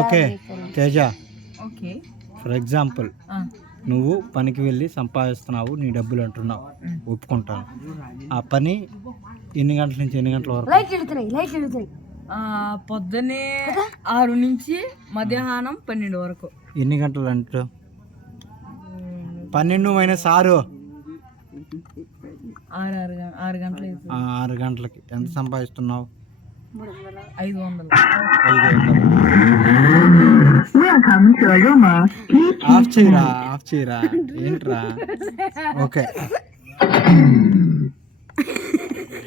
Okay Teja, okay for example నువ్వు పనికి వెళ్ళి సంపాదిస్తున్నావు, నీ డబ్బులు అంటున్నావు, ఒప్పుకుంటాను. ఆ పని ఎన్ని గంటల నుంచి ఎన్ని గంటల వరకు? పొద్దున్నే 6 నుంచి మధ్యాహ్నం 12 వరకు. ఎన్ని గంటలు అంటారు? 12 - 6 6 గంటలు. 6 గంటలకి ఎంత సంపాదిస్తున్నావు? 500. ఆఫ్ చేయరా ఏంట్రా? ఓకే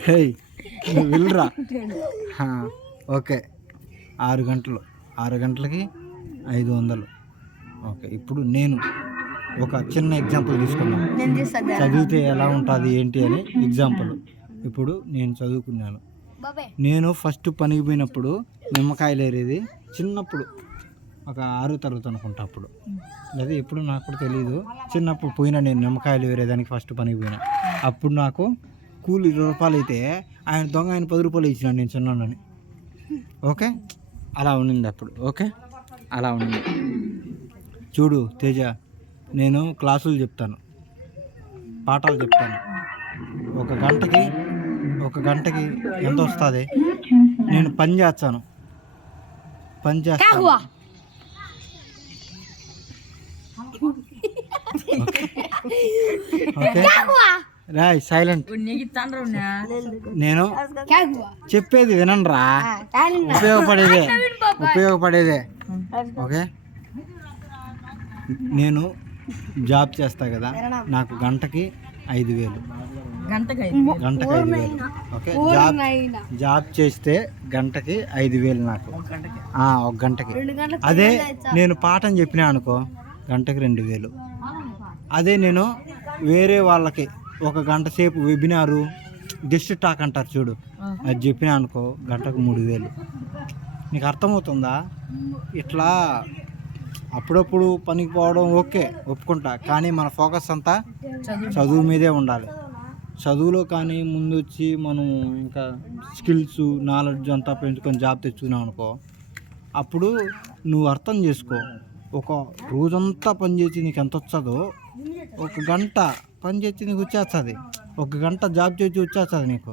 హే నువ్వు వెళ్ళరా. ఓకే 6 గంటలకి 500. ఓకే, ఇప్పుడు నేను ఒక చిన్న ఎగ్జాంపుల్ తీసుకున్నాను, చదివితే ఎలా ఉంటుంది ఏంటి అని ఎగ్జాంపుల్. ఇప్పుడు నేను చదువుకున్నాను. నేను ఫస్ట్ పనికి పోయినప్పుడు నిమ్మకాయలు ఏరేది చిన్నప్పుడు, ఒక 6వ తరగతి అనుకుంటా అప్పుడు, లేదా ఎప్పుడు నాకు కూడా తెలియదు. చిన్నప్పుడు పోయినా నేను నిమ్మకాయలు ఏరేదానికి ఫస్ట్ పనికి పోయినా. అప్పుడు నాకు కూలి 20 రూపాయలు అయితే ఆయన 10 రూపాయలు ఇచ్చినాను నేను చిన్నానని. ఓకే, అలా ఉండింది అప్పుడు. ఓకే, అలా ఉండింది. చూడు తేజ, నేను క్లాసులు చెప్తాను, పాఠాలు చెప్తాను. ఒక గంటకి ఎంత వస్తుంది? నేను పని చేస్తాను. ఓకే రాయ్ సైలెంట్. నేను చెప్పేది వినండిరా, ఉపయోగపడేదే. ఓకే, నేను జాబ్ చేస్తా కదా, నాకు గంటకి 5,000. ఓకే, జాబ్ చేస్తే గంటకి 5,000 నాకు, ఒక గంటకి. అదే నేను పాఠం చెప్పినా అనుకో గంటకి 2,000. అదే నేను వేరే వాళ్ళకి ఒక గంట సేపు వెబినారు, గెస్ట్ టాక్ అంటారు చూడు, అది చెప్పినా అనుకో గంటకు 3,000. నీకు అర్థమవుతుందా? ఇట్లా అప్పుడప్పుడు పనికి పోవడం ఓకే, ఒప్పుకుంటా, కానీ మన ఫోకస్ అంతా చదువు మీదే ఉండాలి. చదువులో కానీ ముందు వచ్చి మనం ఇంకా స్కిల్స్ నాలెడ్జ్ అంతా పెంచుకొని జాబ్ తెచ్చుకున్నావు అనుకో, అప్పుడు నువ్వు అర్థం చేసుకో, ఒక రోజంతా పనిచేసి నీకు ఎంత వచ్చదో ఒక గంట పని చేసి నీకు వచ్చేస్తుంది, ఒక గంట జాబ్ చేసి వచ్చేస్తుంది నీకు.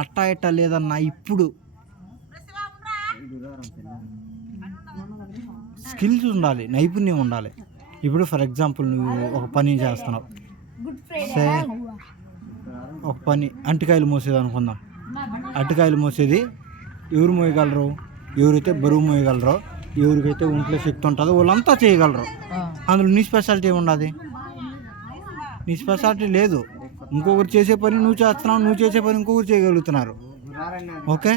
అట్టా ఇట్టా లేదన్నా, ఇప్పుడు స్కిల్స్ ఉండాలి, నైపుణ్యం ఉండాలి. ఇప్పుడు ఫర్ ఎగ్జాంపుల్ నువ్వు ఒక పని చేస్తున్నావు, ఒక పని అంటికాయలు మోసేది అనుకుందాం. అరటికాయలు మోసేది ఎవరు మోయగలరు? ఎవరైతే బరువు మోయగలరో, ఎవరికైతే ఒంట్లో శక్తి ఉంటుందో వాళ్ళంతా చేయగలరు. అందులో నీ స్పెషాలిటీ ఏముండదు? నీ స్పెషాలిటీ లేదు. ఇంకొకరు చేసే పని నువ్వు చేస్తున్నావు, నువ్వు చేసే పని ఇంకొకరు చేయగలుగుతున్నారు. ఓకే,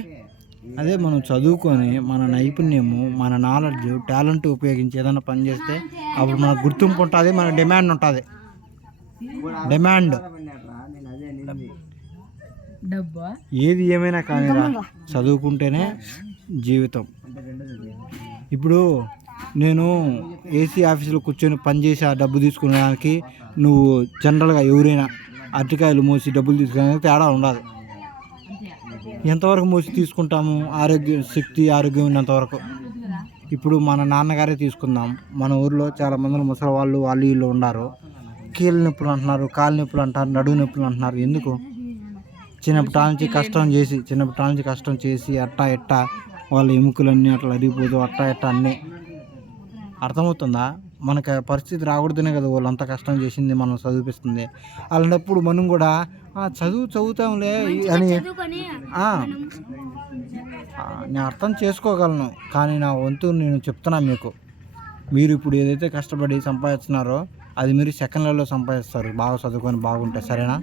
అదే మనం చదువుకొని మన నైపుణ్యము, మన నాలెడ్జ్, టాలెంట్ ఉపయోగించి ఏదైనా పని చేస్తే అప్పుడు మనకు గుర్తింపు ఉంటుంది, మన డిమాండ్ ఉంటుంది. డిమాండ్ ఏది ఏమైనా కానీ చదువుకుంటేనే జీవితం. ఇప్పుడు నేను ఏసీ ఆఫీసులో కూర్చొని పనిచేసి ఆ డబ్బు తీసుకునేదానికి, నువ్వు జనరల్గా ఎవరైనా అరటికాయలు మోసి డబ్బులు తీసుకునే తేడా ఉండదు. ఎంతవరకు మోసి తీసుకుంటాము? ఆరోగ్యం ఉన్నంతవరకు. ఇప్పుడు మన నాన్నగారే తీసుకుందాం, మన ఊర్లో చాలా మంది ముసలి వాళ్ళు వీళ్ళు ఉన్నారు. కీళ్ళ నొప్పులు అంటున్నారు, కాళ్ళ నొప్పులు అంటారు, నడువు నొప్పులు అంటున్నారు. ఎందుకు? చిన్నప్పటి నుంచి కష్టం చేసి అట్టా ఎట్టా వాళ్ళ ఎముకలన్నీ అట్లా అరిగిపోతూ అట్టా ఎట్టా అన్నీ. అర్థమవుతుందా? మనకు పరిస్థితి రాకూడదనే కదా వాళ్ళంతా కష్టం చేసింది మనం చదివిపిస్తుంది. అలాంటప్పుడు మనం కూడా చదువుతాంలే అని నేను అర్థం చేసుకోగలను, కానీ నా వంతు నేను చెప్తున్నాను మీకు. మీరు ఇప్పుడు ఏదైతే కష్టపడి సంపాదిస్తున్నారో అది మీరు సెకండ్లలో సంపాదిస్తారు, బాగా చదువుకొని బాగుంటే. సరేనా?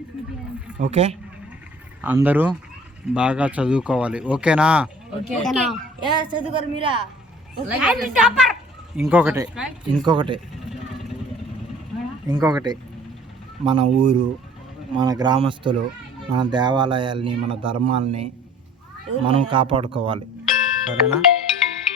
ఓకే, అందరూ బాగా చదువుకోవాలి. ఓకేనా? ఇంకొకటి మన ఊరు, మన గ్రామస్తులు, మన దేవాలయాల్ని, మన ధర్మాల్ని మనం కాపాడుకోవాలి. సరేనా?